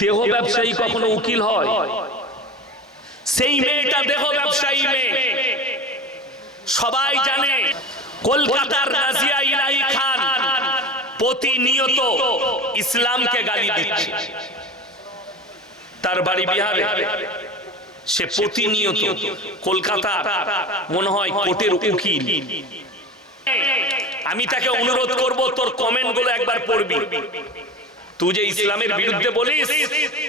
দেহ ব্যবসায়ী কখনো উকিল হয়? সেই মেয়েটা দেহ ব্যবসায়ী মেয়ে। সবাই জানে কলকাতার নাজিয়া ইলাহি খান প্রতিনিয়ত ইসলামকে গালি দিচ্ছে। তার বাড়ি বিহারে, সে প্রতিনিয়ত কলকাতা মনে হয় কোর্টের উকিল। আমি তাকে অনুরোধ করব, তোর কমেন্ট গুলো একবার পড়বি। তুই যে ইসলামের বিরুদ্ধে বলিস,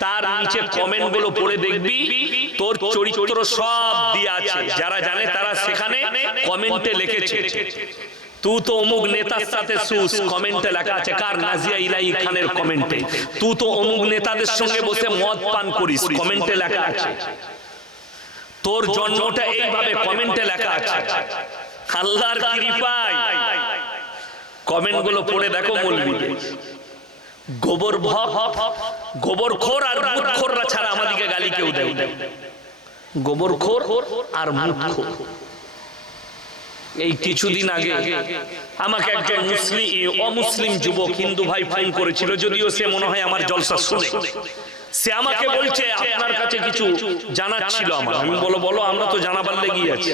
তার নিচে কমেন্ট গুলো পড়ে দেখবি, তোর চরিত্র সব দেয়া আছে। যারা জানে তারা সেখানে কমেন্টে লিখেছে, তুই তো অমুক নেতার সাথে সুস, কমেন্টে লেখা আছে। কার? নাজিয়া ইলাহি খানের কমেন্টে। তুই তো অমুক নেতাদের সঙ্গে বসে মদ পান করিস, কমেন্টে লেখা আছে। তোর জন্মটা এইভাবে, কমেন্টে লেখা আছে। আল্লাহর কৃপায় কমেন্ট গুলো পড়ে দেখো মৌলবী গোবর ভক্ত, গোবরখোর আর মুদখোররা ছাড়া আমাদেরকে গালি কেউ দেয় না। গোবরখোর আর মুদখোর। এই কিছুদিন আগে আমাকে একজন অমুসলিম যুবক হিন্দু ভাই ফোন করেছিল, যদিও সে মনে হয় আমার জলসা শুনে। সে আমাকে বলছে আপনার কাছে কিছু জানার ছিল আমার। আমি বলো আমরা তো জানাবার লেগেই আছি।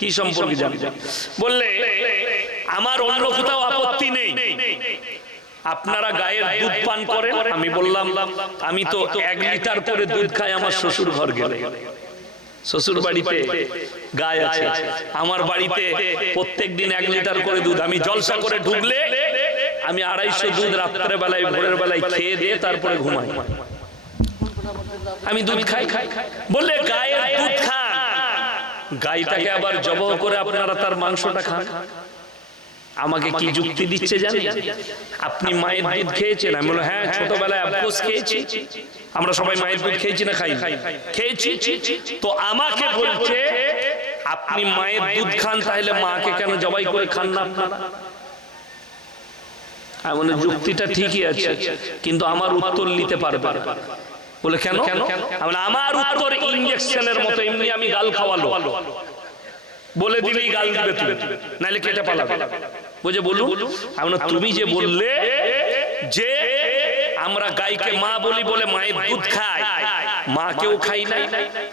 কি সম্পর্কে জানতে? বললে আমার অন্য কোথাও আপত্তি নেই, আপনারা গায়ের দুধ পান করেন। আমি বললাম আমি তো 1 লিটার করে দুধ খাই আমার শ্বশুর ঘর গেলে। শ্বশুর বাড়িতে গায় আছে, আমার বাড়িতে প্রত্যেকদিন 1 লিটার করে দুধ। আমি জলসা করে ঢুকলে আমি 250 দুধ রাত্রে বেলায় ভোরের বেলায় খেয়ে দিয়ে তারপরে ঘুমাই। আমি দুধ খাই। বললে গায়ের দুধ খান, গাইটাকে আবার জবাহ করে আপনারা তার মাংসটা খান। আমাকে কি যুক্তি দিচ্ছে জানেন? আপনি মায়ের দুধ খেয়েছেন? আমি বললাম হ্যাঁ, ছোটবেলায় আব্বুস খেয়েছি। আমরা সবাই মায়ের দুধ খেয়েছি না খাই? খেয়েছি। তো আমাকে বলছে আপনি মায়ের দুধ খান, তাহলে মাকে কেন জবাই করে খান না আপনারা? এমন যুক্তিটা ঠিকই আছে, কিন্তু আমার উত্তর নিতে পারবে না। বলে কেন? আমার উত্তর ইনজেকশনের মতো, এমনি আমি গাল খাওয়ালো, বলে দিলেই গাল দিবে তুমি, নাইলে কেটে পালাবে। বুঝে বলুন, তুমি যে বললে যে আমরা গাইকে মা বলি বলে মায়ের দুধ খাই, মাকেও খাই নাই,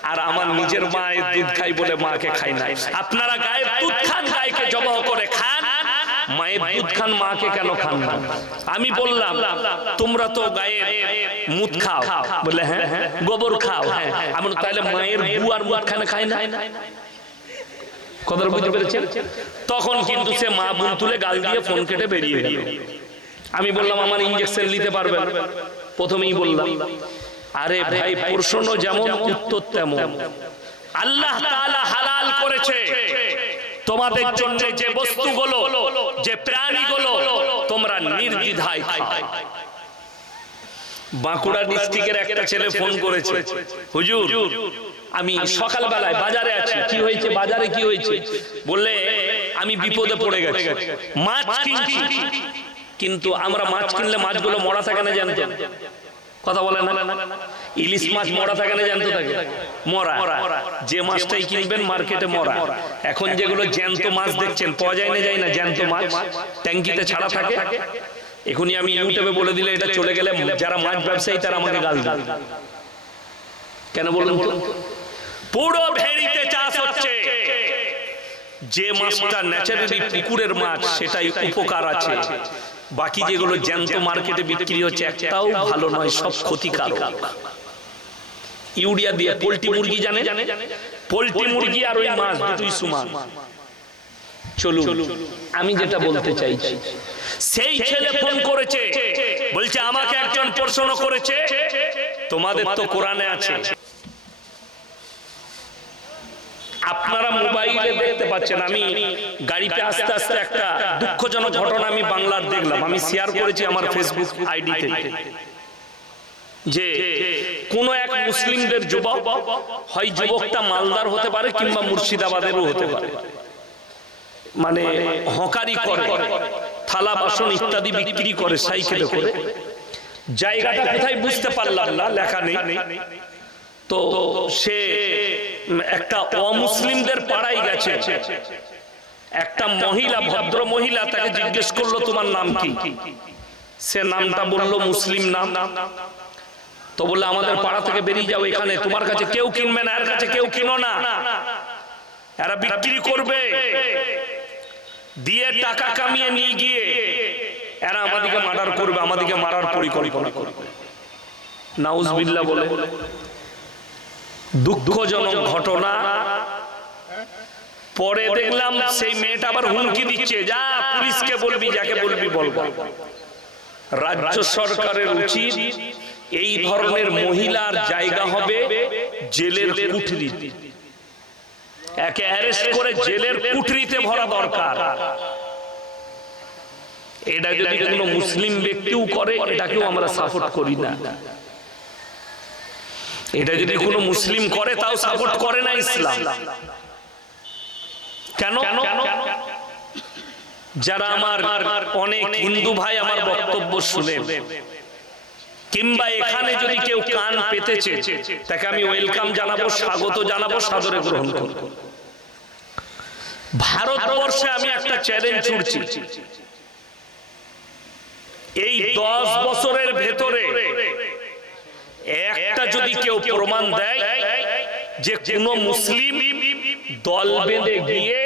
আর আমার নিজের মায়ের দুধ খাই বলে মাকে খাই নাই। আপনারা গায়ের দুধ খান, গাইকে জবাহ করে খান, মায়ের দুধ খান, মাকে কেন খান না? আমি বললাম তোমরা তো গায়ের মুদ খাও। বলে হ্যাঁ, গোবর খাও। হ্যাঁ, আমরা তাহলে মায়ের গু আর মুদ খাই না? কথাটা বুঝতে পেরেছেন? তখন কিন্তু সে মা বোন তুলে গাল দিয়ে ফোন কেটে বেরিয়ে গেল। আমি বললাম আমার ইনজেকশন নিতে পারবেন? প্রথমেই বললাম আরে ভাই, প্রশ্ন যেমন উত্তর তেমন। আল্লাহ তাআলা হালাল করেছে তোমাদের জন্য যে বস্তুগুলো, যে প্রাণীগুলো তোমরা নির্দ্বিধায় খাও। বাঁকুড়া ডিস্ট্রিক্টের একটা ছেলে ফোন করেছে, হুজুর আমি সকালবেলায় বাজারে আছি। কি হয়েছে? বাজারে কি হয়েছে? বললে আমি বিপদে পড়ে গেছি, মাছ কিনছি, কিন্তু আমরা মাছ কিনলে মাছগুলো মরা থাকে না জানতো? কথা বলে না? ইলিশ মাছ মরা থাকে না জানতো? থাকে মরা। যে মাছটাই কিনবেন মার্কেটে মরা। এখন যেগুলো জ্যান্ত মাছ দেখছেন পাওয়া যায় না জ্যান্ত মাছ ট্যাঙ্কিতে ছাড়া থাকে। এখনই আমি ইউটিউবে বলে দিলে এটা চলে গেলে যারা মাছ ব্যবসায়ী তারা আমাকে গাল দেবে। কেন বলুন তো? পুরো ভেড়িতে চাষ হচ্ছে, যে মাছটা ন্যাচারালি পুকুরের মাছ সেটাই উপকার আছে। বাকি যেগুলো জ্যান্ত মার্কেটে বিক্রি হচ্ছে একটাও ভালো নয়, সব ক্ষতিকারক। ইউরিয়া দিয়ে পোল্ট্রি মুরগি, জানে পোল্ট্রি মুরগি আর ওই মাছ দুটোই সমান। চলুন, আমি যেটা বলতে চাইছি, সেই ছেলে ফোন করেছে, বলছে আমাকে একজন প্রশ্ন করেছে, তোমাদের তো কোরআনে আছে, আপনারা মোবাইলে দেখতে পাচ্ছেন। আমি গাড়িতে আস্তে আস্তে একটা দুঃখজনক ঘটনা আমি বাংলার দেখলাম, আমি শেয়ার করেছি আমার ফেসবুক আইডিতে, যে কোন এক মুসলিমদের যুবক, হয় যুবকটা মালদার হতে পারে কিংবা মুর্শিদাবাদেরও হতে পারে, মানে হকারি করে, থালা বাসন ইত্যাদি বিক্রি করে সাইকেলে করে। জায়গাটা কোথায় বুঝতে পারলাম না, লেখা নেই। তো সে একটা অমুসলিমদের পাড়ায় গেছে, একটা মহিলা, ভদ্র মহিলা তাকে জিজ্ঞেস করলো তোমার নাম কি? সে নামটা বলল মুসলিম নাম। তো বললে আমাদের পাড়া থেকে বেরিয়ে যাও, এখানে তোমার কাছে কেউ কিনবে না, এর কাছে কেউ কিনো না, এরা বিক্রি করবে, দিয়ে টাকা কামিয়ে নিয়ে গিয়ে এরা আমাদেরকে মার্ডার করবে, আমাদেরকে মারার পরিকল্পনা করবে। নাউজুবিল্লাহ বলে। দুঃখজনক ঘটনা। পরে দেখলাম সেই মেয়েটা আবার হুমকি দিচ্ছে, যা পুলিশকে বলবি, যাকে বলবি বলবো। রাজ্য সরকারের উচিত এই ধরনের মহিলার জায়গা হবে জেলের কুঠরি, একে অ্যারেস্ট করে জেলের কুঠরিতে ভরা দরকার। এটা যদি কোনো মুসলিম ব্যক্তিও করে, এটাকেও আমরা সাপোর্ট করি না। এটা যদি কোনো মুসলিম করে, তাও সাপোর্ট করে না ইসলাম। কেন? যারা আমার অনেক হিন্দু ভাই আমার বক্তব্য শুনে, কিংবা এখানে যদি কেউ কান পেতেছে, তাকে আমি ওয়েলকাম জানাবো, স্বাগত জানাবো, সাদরে গ্রহণ করব। ভারতবর্ষে আমি একটা চ্যালেঞ্জ ছুড়ছি, এই 10 বছরের ভেতরে একটা যদি কেউ প্রমাণ দেয় যে কোন মুসলিম দল বেঁধে গিয়ে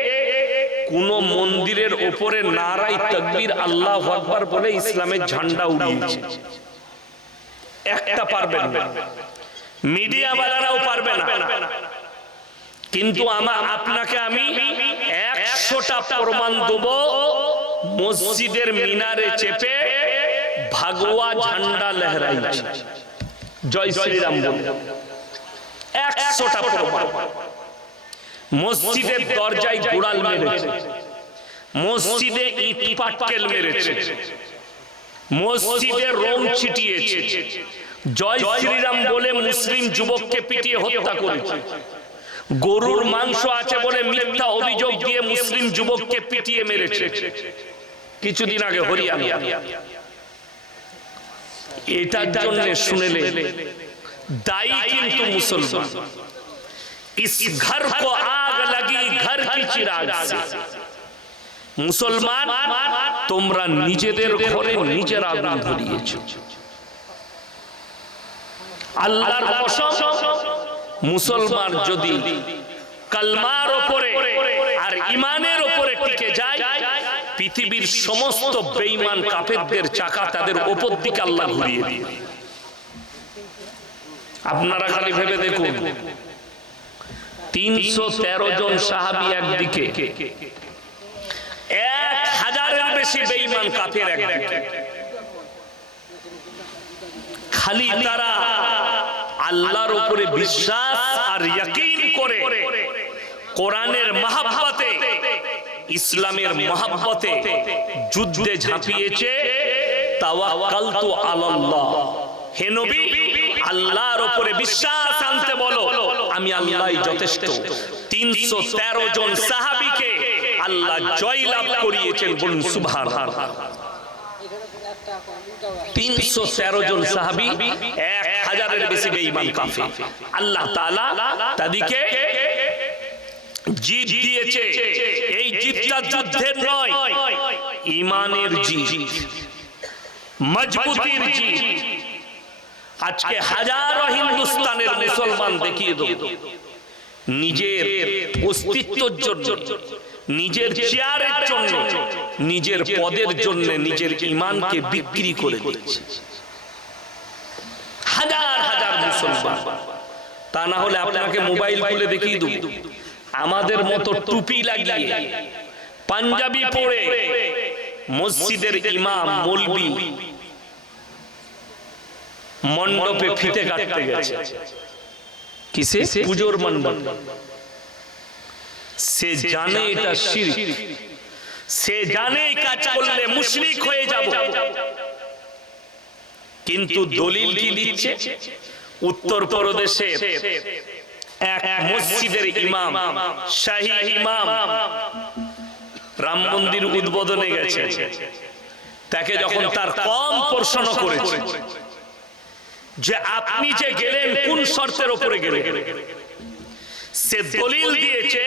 কোন মন্দিরের উপরে নারায়ে তাকবীর আল্লাহু আকবার বলে ইসলামের ঝান্ডা উড়িয়েছে, একটা পারবেন না, মিডিয়া ওয়ালারাও পারবে না। কিন্তু আপনাকে আমি 100টা প্রমাণ দেব, মসজিদের মিনারে চেপে ভাগওয়া ঝান্ডা লহরাইছে, জয় শ্রীরাম বলে। 100টা প্রমাণ। মসজিদের দরজায় গোড়াল মেরেছে, মসজিদে ইট পাটকেল মেরেছে, মসজিদে রং ছিটিয়েছে, জয় শ্রীরাম বলে মুসলিম যুবককে পিটিয়ে হত্যা করেছে, গরুর মাংস আছে বলে মিথ্যা অভিযোগ দিয়ে মুসলিম যুবককে পিটিয়ে মেরেছে কিছুদিন আগে হরিয়ানা। এটার জন্য শুনেলে দায়ী কিন্তু মুসলমান। इस घर को आग लगी घर की चिराग से। মুসলমান তোমরা নিজেদের ঘরে নিজের আগুন ধরিয়েছো। আল্লাহর কসম, মুসলমান যদি কালমার উপরে আর ঈমানের উপরে টিকে যায়, পৃথিবীর সমস্ত বেঈমান কাফেরদের চাকা তাদের উপর দিকে আল্লাহ ঘুরিয়ে দিবে। আপনারা খালি ভেবে দেখুন, 313 জন সাহাবী একদিকে, 1000-এর বেশি বেঈমান কাফের একদিকে। খালি তারা আল্লাহর উপরে বিশ্বাস আর ইয়াকিন করে কোরআনের মহব্বতে, ইসলামের মহব্বতে যুদ্ধে ঝাঁপিয়েছে। তাওয়াক্কালতু আলাল্লাহ, হে নবী আল্লাহর উপরে বিশ্বাস আনতে বলো, আমি আল্লাহই যথেষ্ট। 313 জন সাহাবীকে আল্লাহ জয়লাভ করিয়েছেন, বলুন সুবহানাল্লাহ। 313 জন সাহাবী, 1000-এর বেশি বেঈমান কাফের। আল্লাহ তাআলা তাদেরকে জিত দিয়েছে। এই জিতটা যুদ্ধের নয়, ঈমানের জিত, মজবুতির জিত। আজকে হাজারো হিন্দুস্তানের মুসলমান দেখিয়ে দেব নিজের অস্তিত্বের জন্য, নিজের চেয়ারের জন্য, নিজের পদের জন্য নিজের ঈমানকে বিক্রি করে দিচ্ছে। হাজার হাজার মুসলমান। তা না হলে আপনাকে মোবাইল খুলে দেখিয়ে দেব, আমাদের মতো টুপি লাগিয়ে পাঞ্জাবি পরে মসজিদের ইমাম মৌলবি মণ্ডপে ফিতে কাটতে গেছে। কিসে? পুজোর মণ্ডপ। সে জানে এটা শিরক, সে জানে এই কাজ করলে মুশরিক হয়ে যাব, কিন্তু দলিল কি দিচ্ছে? উত্তরপ্রদেশে এক মসজিদের ইমাম, শাহী ইমাম, রাম মন্দির উদ্বোধনে গেছে। তাকে যখন তার কম প্রশ্ন করেছে যে আপনি যে গেলেন কোন শর্তের উপরে গেলেন, সে দলিল দিয়েছে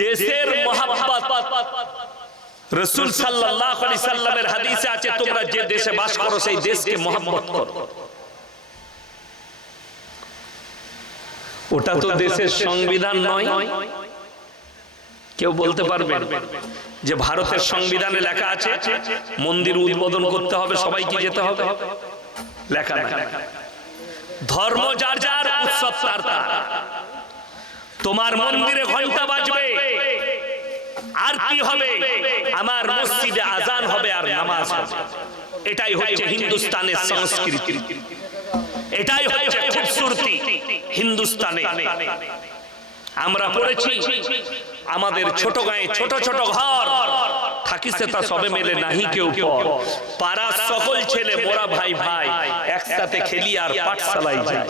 দেশের মহব্বত রাসূল সাল্লাল্লাহু আলাইহি সাল্লামের হাদিসে আছে তোমরা যে দেশে বাস করো সেই দেশকে মহব্বত করো। ওটা তো দেশের সংবিধান নয়। কেউ বলতে পারবে যে ভারতের সংবিধানে লেখা আছে মন্দির উদ্বোধন করতে হবে, সবাইকে যেতে হবে? লেখা নাই। ধর্ম যার যার, উৎসব তার তার। তোমার মন্দিরে ঘন্টা বাজবে, আরতি হবে, আমার মসজিদে আজান হবে আর নামাজ হবে। এটাই হচ্ছে হিন্দুস্তানের সংস্কৃতি, এটাই হচ্ছে খুবসুরতি হিন্দুস্তানে। আমরা পড়েছি আমাদের ছোট গায়ে ছোট ছোট ঘর থাকিছে তা সবে মেলে নাহি কেউ পর, পাড়ার সকল ছেলে মোরা ভাই ভাই একসাথে খেলি আর পাঠশালায় যাই,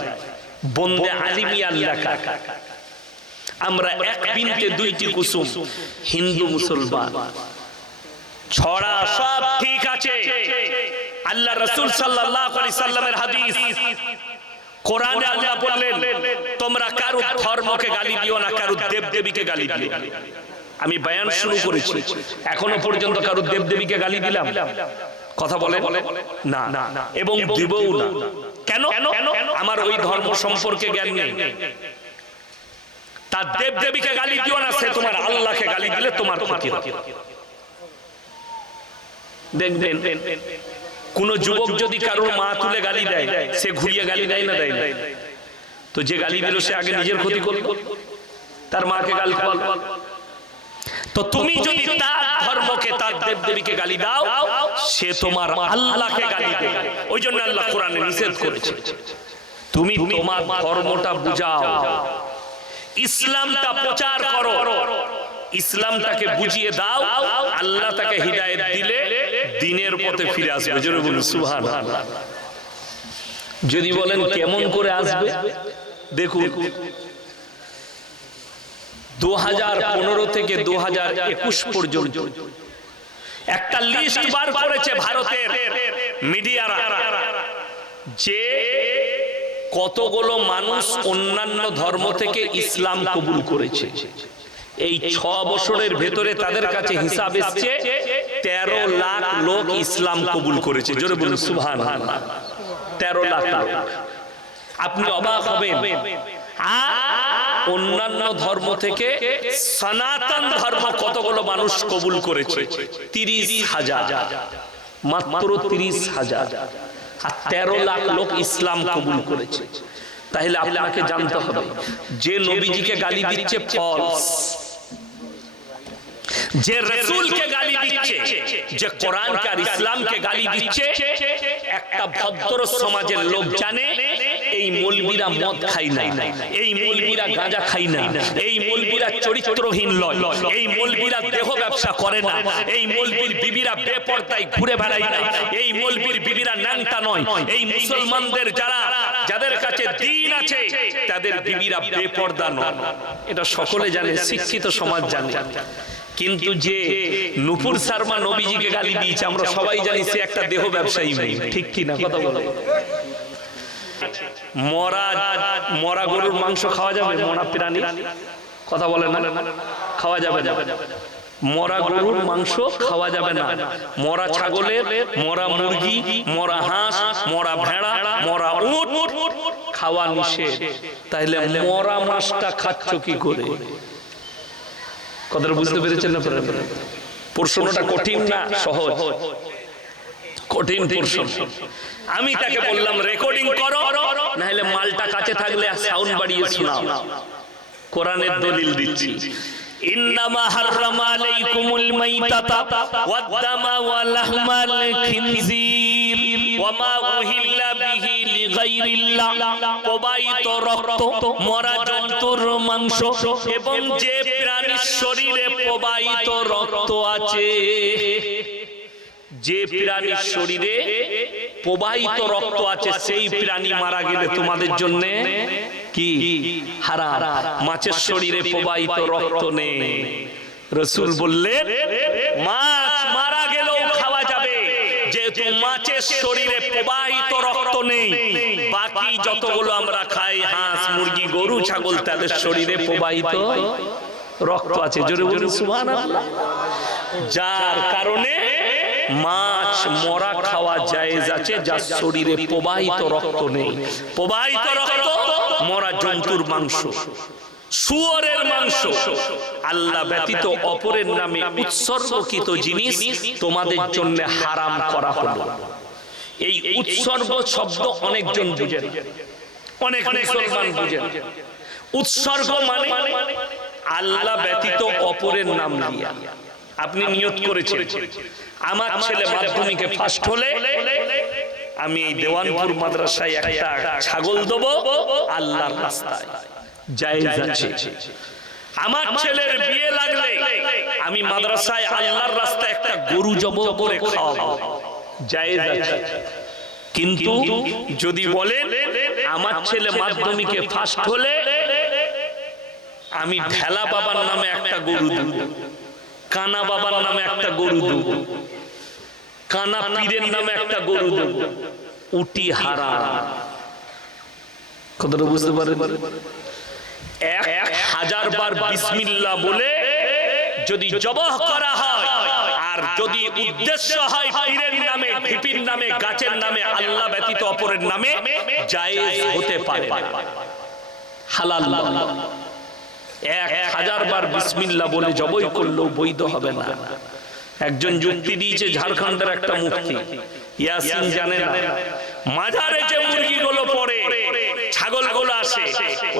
বন্দে আলিমিয়ার লেখা। আমরা এক বিনতে দুইটি কুসুম, হিন্দু মুসলমান ছড়া সব ঠিক আছে। আল্লাহ রাসূল সাল্লাল্লাহু আলাইহি সাল্লামের হাদিস, কোরআনে আল্লাহ বললেন তোমরা কারো ধর্মকে গালি দিও না, কারো দেবদেবীকে গালি দিও। আমি বয়ান শুরু করেছি, এখনো পর্যন্ত কারো দেবদেবীকে গালি দিলাম? কথা বলে না, এবং দিবও না। কেন? আমার ওই ধর্ম সম্পর্কে জ্ঞান নেই। তার দেবদেবীকে গালি দিও না, সে তোমার আল্লাহকে গালি দিলে তোমার ক্ষতি হবে। দেখবেন কোন যুবক যদি কারোর মা তুলে গালি দেয়, সে ঘুরিয়ে গালি দেয় না, দেয় না? তো যে গালি দিল সে আগে নিজের ক্ষতি করল, তার মাকে গালি করল। তো তুমি যদি তার ধর্মকে, তার দেবদেবীকে গালি দাও, সে তোমার আল্লাহকে গালি দেবে। ওই জন্য আল্লাহ কোরআনে নিষেধ করেছে তুমি তোমার ধর্মটা বুঝাও, ইসলামটা প্রচার করো, ইসলামটাকে বুঝিয়ে দাও, আল্লাহ তাকে হিদায়াত দিলে দিনের পথে ফিরে আসবে। জোরে বলুন সুবহানাল্লাহ। যদি বলেন কেমন করে আসবে, দেখুন 2015 থেকে 2021 পর্যন্ত একটা লিস্ট বার করেছে ভারতের মিডিয়ারা, যে কতগুলো মানুষ অন্যান্য ধর্ম থেকে ইসলাম কবুল করেছে। এই 6 বছরের ভেতরে তাদের কাছে হিসাব এসেছে 13 লাখ লোক ইসলাম কবুল করেছে। জোরে বলুন সুবহানাল্লাহ। 13 লাখ লোক। আপনি অবাক হবেন, অন্যান্য ধর্ম থেকে সনাতন ধর্ম কতগুলো মানুষ কবুল করেছে? 30,000, মাত্র 30,000। আর 13 লাখ লোক ইসলাম কবুল করেছে। তাহলে আপনাকে জানতে হবে যে নবীজিকে গালি দিচ্ছে ফলস, যে রাসূলকে গালি দিচ্ছে, যে কোরআনকে আর ইসলামকে গালি দিচ্ছে, একটা ভদ্র সমাজের লোক জানে এই মৌলবীরা মদ খায় না, এই মৌলবীরা গাঁজা খায় না, এই মৌলবীরা চরিত্রহীন লয়, এই মৌলবীরা দেহ ব্যবসা করে না, এই মৌলবীর বিবিরা বেপরদায় ঘুরে বেড়ায় না, এই মৌলবীর বিবিরা ন্যাংটা নয়, এই মুসলমানদের যাদের কাছে দ্বীন আছে তাদের বিবিরা বেপরদা নয়। এটা সকলে জানে, শিক্ষিত সমাজ জানে। কিন্তু যে নূপুর শর্মা নবীজিকে গালি দিয়েছে, আমরা সবাই জানি সে একটা দেহ ব্যবসায়ী মেয়ে, ঠিক কি না? কথা বলো। মরা গরুর মাংস খাওয়া যাবে? মরা প্রাণী, কথা বলে না, খাওয়া যাবে না। মরা গরুর মাংস খাওয়া যাবে না। মরা ছাগলের, মরা মুরগি, মরা হাঁস, মরা ভেড়া, মরা উট খাওয়া নিষেধ। তাইলে মরা মাছটা খাচ্ছ কি করে? কথাটা বুঝতে পেরেছেন না? প্রশ্নটা কঠিন না সহজ? কঠিন প্রশ্ন। আমি তাকে বললাম রেকর্ডিং করো, না হলে মালটা কাছে থাকলে সাউন্ড বাড়িয়ে শোনাও। কোরআনের দলিল দিচ্ছি, ইন্নামা হাররামা আলাইকুমুল মাইতাতা ওয়াদ-দামা ওয়া লাহমাল খিনজির ওয়া মা উহিল্লা বিহি লিগাইরিল্লাহ। প্রবাহিত রক্ত, মরা জন্তুর মাংস এবং যে প্রাণীর শরীরে প্রবাহিত রক্ত আছে, যে প্রাণীর শরীরে প্রবাহিত রক্ত আছে, সেই প্রাণী মারা গেলে তোমাদের জন্য কি হারাম। মাছের শরীরে প্রবাহিত রক্ত নেই। রাসূল বললেন মাছ মারা গেলেও খাওয়া যাবে, যেহেতু মাছের শরীরে প্রবাহিত রক্ত নেই। বাকি যতগুলো আমরা খাই, হাঁস, মুরগি, গরু, ছাগল, তাদের শরীরে প্রবাহিত রক্ত আছে। জোরে বলুন সুবহানাল্লাহ। যার কারণে মাছ মরা খাওয়া জায়েজ আছে, যার শরীরে প্রবাহিত রক্ত নেই। প্রবাহিত রক্ত মরা জন্তুর মাংস, শুয়োরের মাংস, আল্লাহ ব্যতীত অপরের নামে উৎসর্গকৃত জিনিস তোমাদের জন্য হারাম করা হলো। এই উৎসর্গ শব্দ অনেকজন বুঝেন, অনেক মুসলমান বুঝেন। উৎসর্গ মানে আল্লাহ ব্যতীত অপরের নাম দিয়া আপনি নিয়ত করেছেন, আমার ছেলে মাধ্যমিকে ফার্স্ট হলে আমি এই দেওয়ানপুর মাদ্রাসায় একটা ছাগল দেব আল্লাহর রাস্তায়, জায়েজ আছে। আমার ছেলের বিয়ে লাগলে আমি মাদ্রাসায় আল্লাহর রাস্তায় একটা গরু জব করে খাওয়াবো, জায়েজ আছে। কিন্তু যদি বলেন আমার ছেলে মাধ্যমিকে ফার্স্ট হলে আমি ঢেলা বাবার নামে একটা গরু দেব, কানা বাবার নামে একটা গরু দেব, কানা পীরের নামে একটা গরু দেব, উটি হারাম। কথাটা বুঝতে পারেন? 1000 বার বিসমিল্লাহ বলে যদি জবাহ করা হয়, আর যদি উদ্দেশ্য হয় পীরের নামে, ঢিপির নামে, গাছের নামে, আল্লাহ ব্যতীত অপরের নামে, জায়েজ হতে পারে, হালাল। 1000 বার বিসমিল্লাহ বলে জবাই করলেও বৈধ হবে না। একজন যুক্তি দিয়েছে ঝাড়খণ্ডের একটা মুফতি, ইয়াসিন জানে না, মাজারে যে মুরগিগুলো পড়ে, ছাগলগুলো আসে,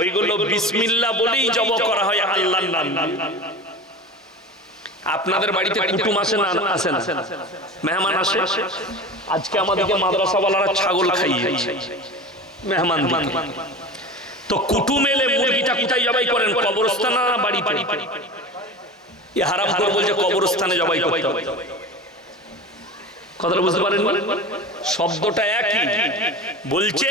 ওইগুলো বিসমিল্লাহ বলেই জবাই করা হয় আল্লাহর নাম। আপনাদের বাড়িতে কুটুম আসে না, আসে না, মেহমান আসে? আজকে আমাদেরকে মাদ্রাসাওয়ালারা ছাগল খাইয়েছে মেহমান দিকে। তো কুটুম এলে মুরগিটা কোথায় জবাই করেন? কবরস্থানে না বাড়িতে? এই হারাম করে বলছে কবরস্থানে জবাই করতে হবে। কথাটা বুঝতে পারেন? শব্দটা একই, বলছে